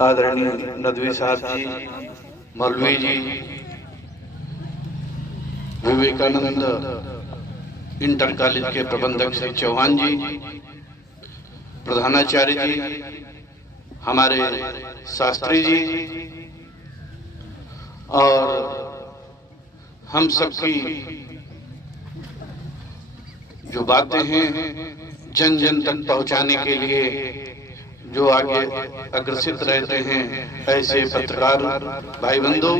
आदरणीय नदवी साहब जी, मौलवी जी, विवेकानंद इंटर कॉलेज के प्रबंधक श्री चौहान जी, प्रधानाचार्य जी, हमारे शास्त्री जी और हम सबकी जो बातें हैं जन जन तक पहुंचाने के लिए जो आगे अग्रसित रहते हैं, ऐसे पत्रकार भाई बंधु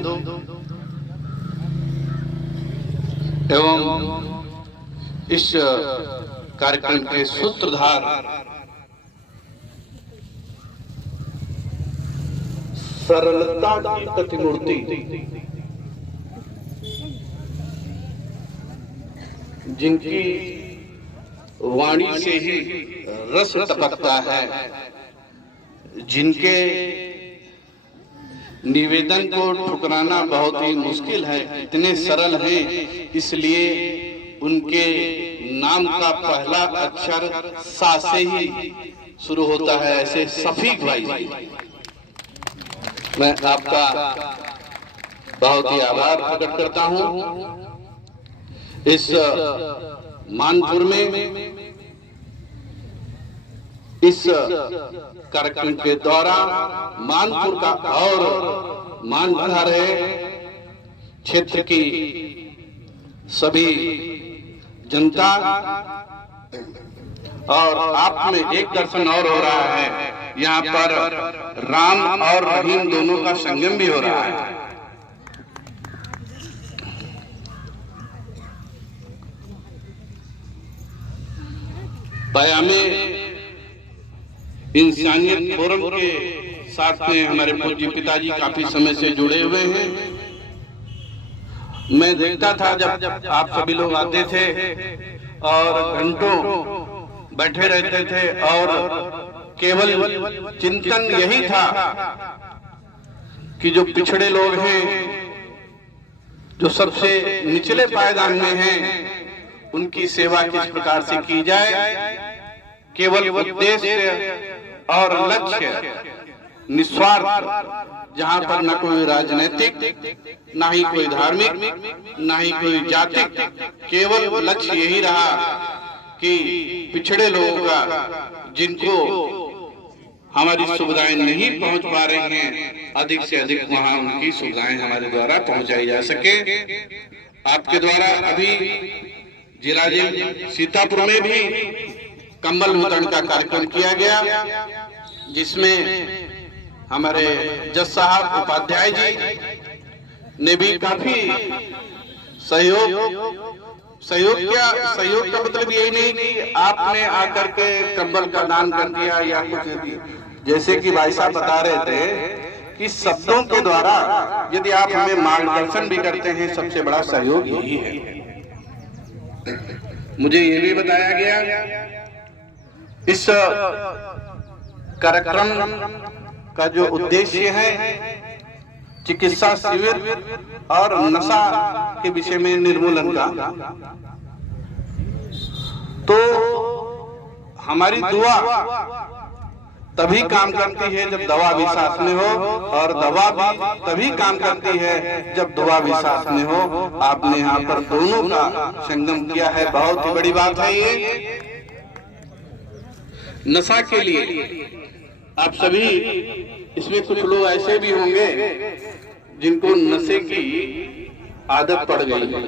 एवं इस कार्यक्रम के सूत्रधार सरलता की प्रतिमूर्ति, जिनकी वाणी से ही रस टपकता है, जिनके निवेदन को ठुकराना बहुत ही मुश्किल है, इतने सरल हैं, इसलिए उनके नाम का पहला अक्षर सा से ही शुरू होता है। ऐसे शफीक भाई, मैं आपका बहुत ही आभार प्रकट करता हूं। इस मानपुर में इस कार्यक्रम के द्वारा मानपुर का और मान बढ़ा रहे, क्षेत्र की सभी जनता और आप में एक दर्शन और हो रहा है, यहाँ पर राम और रहीम दोनों का संगम भी हो रहा है। बयामे इंसानियत फोरम के साथ में हमारे पूज्य पिताजी काफी समय से जुड़े हुए हैं। मैं देखता था जब आप सभी लोग आते थे और घंटों बैठे रहते थे और केवल चिंतन यही था कि जो पिछड़े लोग हैं, जो सबसे निचले पायदान में हैं, उनकी सेवा किस प्रकार से की जाए। केवल उद्देश्य और लक्ष्य निस्वार्थ, जहां पर न कोई राजनीतिक, न ही कोई धार्मिक, न ही कोई जातिक, केवल लक्ष्य यही रहा कि पिछड़े लोगों का, जिनको हमारी सुविधाएं नहीं पहुंच पा रही हैं, अधिक से अधिक वहां उनकी सुविधाएं हमारे द्वारा पहुंचाई जा सके। आपके द्वारा अभी जिला जेल सीतापुर में भी कंबल वितरण का कार्यक्रम किया गया, जिसमें हमारे जज साहब उपाध्याय जी ने भी काफी सहयोग का मतलब यही नहीं कि आपने आकर के कंबल का दान कर दिया या कुछ, जैसे कि भाई साहब बता रहे थे कि शब्दों के द्वारा यदि आप हमें मार्गदर्शन भी करते हैं, सबसे बड़ा सहयोग यही है। मुझे ये भी बताया गया इस कार्यक्रम का जो उद्देश्य है चिकित्सा शिविर और नशा के विषय में निर्मूलन का, तो हमारी दुआ तभी काम करती है जब दवा भी साथ में हो, और दवा भी तभी काम करती है जब दुआ भी साथ में हो। आपने यहाँ पर दोनों का संगम किया है, बहुत ही बड़ी बात है ये। नशा के लिए आप सभी, इसमें कुछ लोग ऐसे भी होंगे जिनको नशे की आदत पड़ गई है।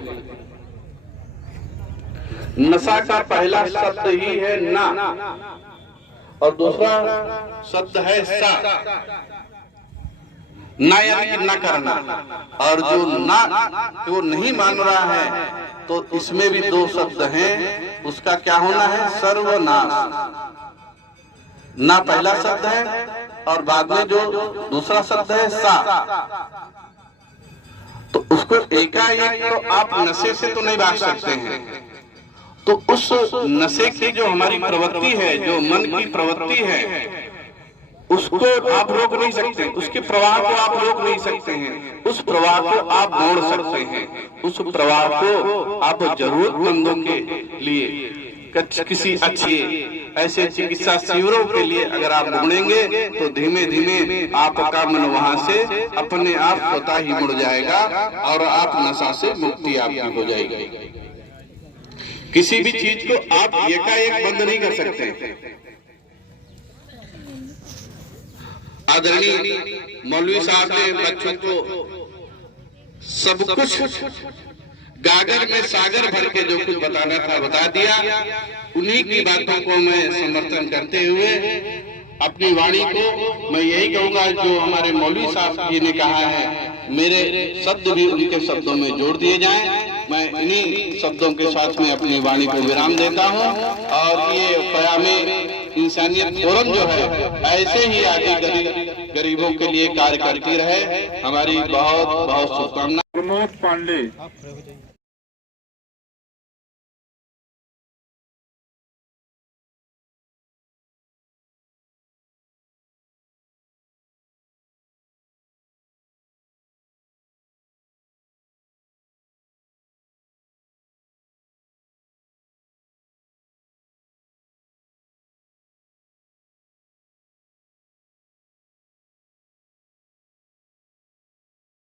नशा का पहला शब्द ही है ना, और दूसरा शब्द है सा। ना यानी कि ना करना, और जो ना वो नहीं मान रहा है, तो इसमें भी दो शब्द हैं, उसका क्या होना है, सर्वनाश। ना पहला शब्द है और बाद में जो दूसरा शब्द है सा, तो उसको एकाएक तो आप नशे से तो नहीं भाग सकते हैं। तो उस नशे की जो हमारी प्रवृत्ति है, जो मन की प्रवृत्ति है, उसको आप रोक नहीं सकते, उसके प्रवाह को आप रोक नहीं सकते हैं, उस प्रवाह को आप मोड़ सकते हैं, उस प्रवाह को आप जरूरतमंदों के लिए किसी अच्छे ऐसे चिकित्सा शिविरों के लिए अगर आप ढूंढेंगे तो धीमे धीमे आपका मन वहां से अपने आप स्वतः ही मुड़ जाएगा और आप नशा से मुक्ति आपकी हो जाएगी। किसी भी चीज को आप एकाएक बंद नहीं कर सकते। आदरणीय मौलवी साहब ने बच्चों को सब कुछ गागर में सागर भर के जो कुछ बताना था बता दिया। उन्हीं की बातों को मैं समर्थन करते हुए अपनी वाणी को मैं यही कहूंगा जो हमारे मौलवी साहब जी ने कहा है, मेरे शब्द भी उनके शब्दों में जोड़ दिए जाएं। मैं इन्हीं शब्दों के साथ में अपनी वाणी को विराम देता हूं और ये क़यामे इंसानियत फोरम जो है ऐसे ही आगे गरीबों के लिए कार्य करती रहे। हमारी बहुत बहुत शुभकामनाएं। प्रमोद पांडे।